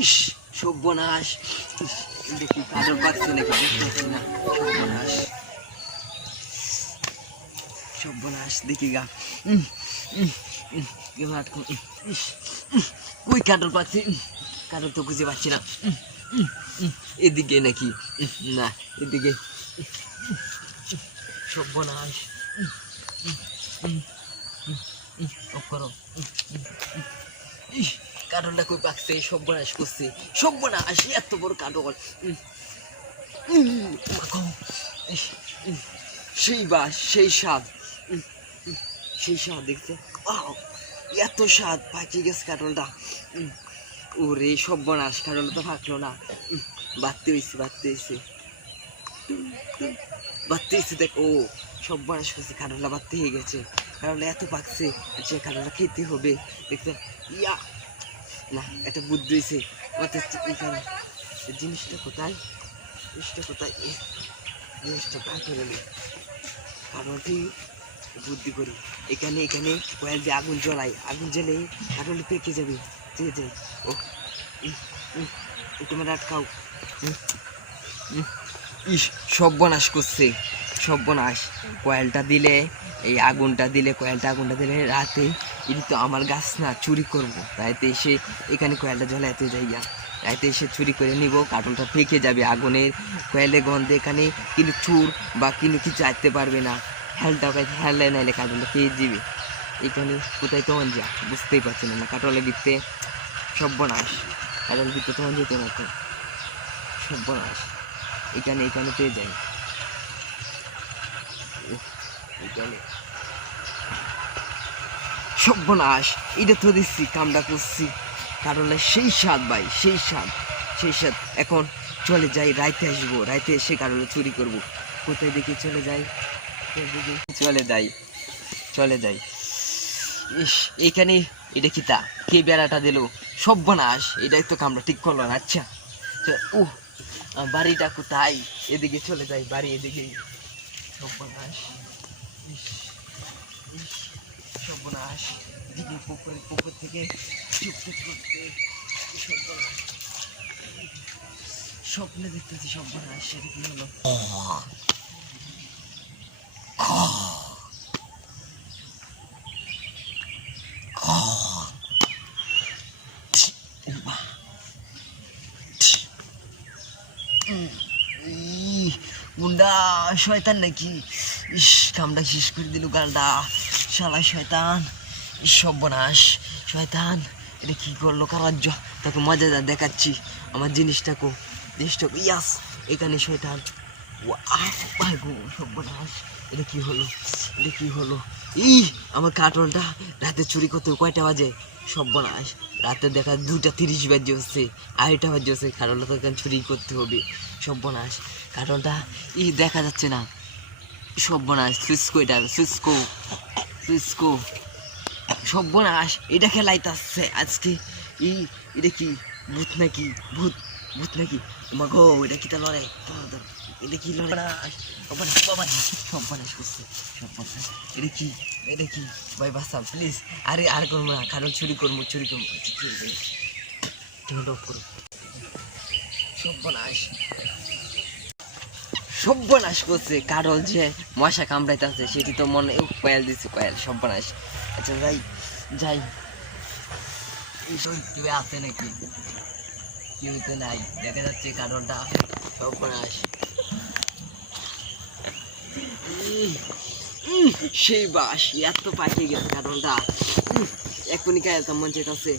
ইস সর্বনাশ। দেখি কাজল পাচ্ছে নাকি দেখতেছি না। সর্বনাশ সর্বনাশ দেখি গা। ওই কাজল পাচ্ছি, কাজল তো খুঁজে পাচ্ছি না। এদিকে নাকি না, এদিকে। সর্বনাশ করো। কাটলটা কই পাকছে, সর্বনাশ করছে। সর্বনাশ এত বড় কাটল। সেই বাস, সেই স্বাদ, সেই স্বাদ দেখতে এত স্বাদ। পাকি গেছে কাটলটা। ওরে সর্বনাশ, কাটলটা তো ফাঁকলো না। বাড়তে হয়েছে বাড়তে হয়েছে বাড়তে হয়েছে। দেখ ও সর্বনাশ করছে, কাটলটা বাড়তে হয়ে গেছে। কাটলটা এত পাকছে যে কাটলটা খেতে হবে দেখতে। ইয়া না, এটা বুদ্ধি হয়েছে। জিনিসটা কোথায়, জিনিসটা কোথায়, জিনিসটা পাই করে নি। কারণ ঠিক বুদ্ধি করি। এখানে এখানে কয়েল দিয়ে আগুন জ্বলাই, আগুন জ্বলে কাঠল পেকে যাবে। যে যে ও তোমার আটকাও। ইস সর্বনাশ করছে, সর্বনাশ। কয়েলটা দিলে, এই আগুনটা দিলে, কয়েলটা আগুনটা দিলে রাতে, এটা তো আমার গাছ না, চুরি করবো। রাতে এসে এখানে কয়েলটা জ্বলাইতে যাইয়া রাতে এসে চুরি করে নিব। কাঠলটা পেকে যাবে আগুনের কয়েলে গন্ধে। এখানে কিন্তু চুর বা কিন্তু কিছু আসতে পারবে না। হেলটা হেলে নাইলে কাঠলটা পেয়ে যাবে। এখানে কোথায় তখন যা বুঝতেই পারছি না। কাঠলে বিকতে সর্বনাশ, কাঠল বিকতে তখন যেত না তো। সর্বনাশ এখানে এখানে পেয়ে যাই। এখানে সর্বনাশ, এটা তো দিচ্ছি, কামটা করছি। কারণে সেই স্বাদ ভাই, সেই স্বাদ, সেই স্বাদ। এখন চলে যাই, রাইতে আসবো, রাইতে এসে কারণে চুরি করব। কোথায় দেখি চলে যাই, চলে যাই, চলে যাই। ইস এখানে এটা কি তা কে বেড়াটা দিল? সর্বনাশ, এটাই তো কামটা ঠিক করলো না। আচ্ছা ও বাড়িটা কোথায়? এদিকে চলে যাই, বাড়ি এদিকে। সর্বনাশ, সর্বনাশ। দিদি পুকুর, পুকুর থেকে চুপতে চুপতে সর্বনাশ। স্বপ্নে দেখতেছি সর্বনাশ। সেটা কি হলো? মুন্ডা শয়তান নাকি? ইস কামটা শেষ করে দিল গালটা, শালা শয়তান। সর্বনাশ শয়তান, এটা কি করলো কারাজ্য? তাকে মজা দেখাচ্ছি আমার জিনিসটাকে, জিনিসটাকে। ইয়াস এখানে শয়তান। সর্বনাশ, এটা কি হলো, এটা কি হলো? আমার কার্টনটা রাতে চুরি করতে কয়টা বাজে? সর্বনাশ, রাতে দেখা 2:30 বাজে হচ্ছে, 2:30 বাজে হচ্ছে। কার্টনটা তো এখানে চুরি করতে হবে। সর্বনাশ, কার্টনটা দেখা যাচ্ছে না। সর্বনাশ, সুইসকো, এটা সুইসকো, সুইসকো। সর্বনাশ, এটা খেলাইতেছে আজকে। এটা কি ভূত নাকি? ভূত, ভূত নাকি? মাগো এটা কি তা লড়ে? এটা কি লড়ে? সর্বনাশ করছে, সর্বনাশ। এটা কি, এটা কি? ভাই বাঁচাও প্লিজ। আরে আর করবো না, কারণ চুরি করবো, চুরি করবো, চুরি করবো। সর্বনাশ, সর্বনাশ করছে। কারল যে মশা কামড়াইতেছে সেটি তো মনে কয়েল দিচ্ছে, কয়েল। সর্বনাশ। আচ্ছা যাই, যাই। কেউ আছে নাকি? কেউ তো নাই, দেখা যাচ্ছে কারণটা। সর্বনাশ, সেই বাস এত পাঠিয়ে গেছে কারণটা। এখনই খাইতাম মন চাইতেছে।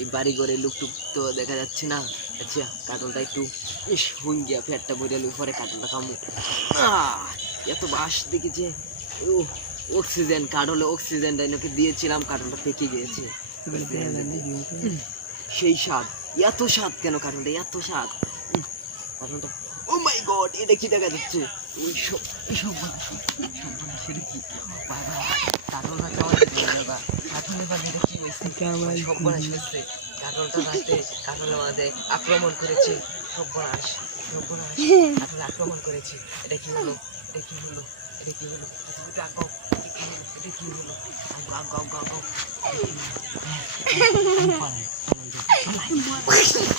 এই বাড়ি ঘরে লুকটুক তো দেখা যাচ্ছে না। আচ্ছা কাটলটা একটু হুইন গিয়া ফ্যাটটা বইরে পরে কাটলটা কামু। এত বাস দেখেছে। অক্সিজেন, কাটলে অক্সিজেনটা এনাকে দিয়েছিলাম, কাটলটা পেকে গিয়েছে। সেই স্বাদ, এত স্বাদ কেন কাটলটা? এত স্বাদ কাটলটা। ও মাই গড, এটা কি দেখা যাচ্ছে? ওই সব কি কাটলটা খাওয়া কাটলে বাদে এটা কি হয়েছে? সর্বনাশ হয়েছে। কাটলটা রাতে কাটলের মাঝে আক্রমণ করেছে। সর্বনাশ, সর্বনাশ, কাটলে আক্রমণ করেছে। এটা কি হলো, এটা কি হলো, এটা কি হলো? এটা কি হলো, এটা কি হলো? আগাও, আগাও, আগাও, আগাও। মর।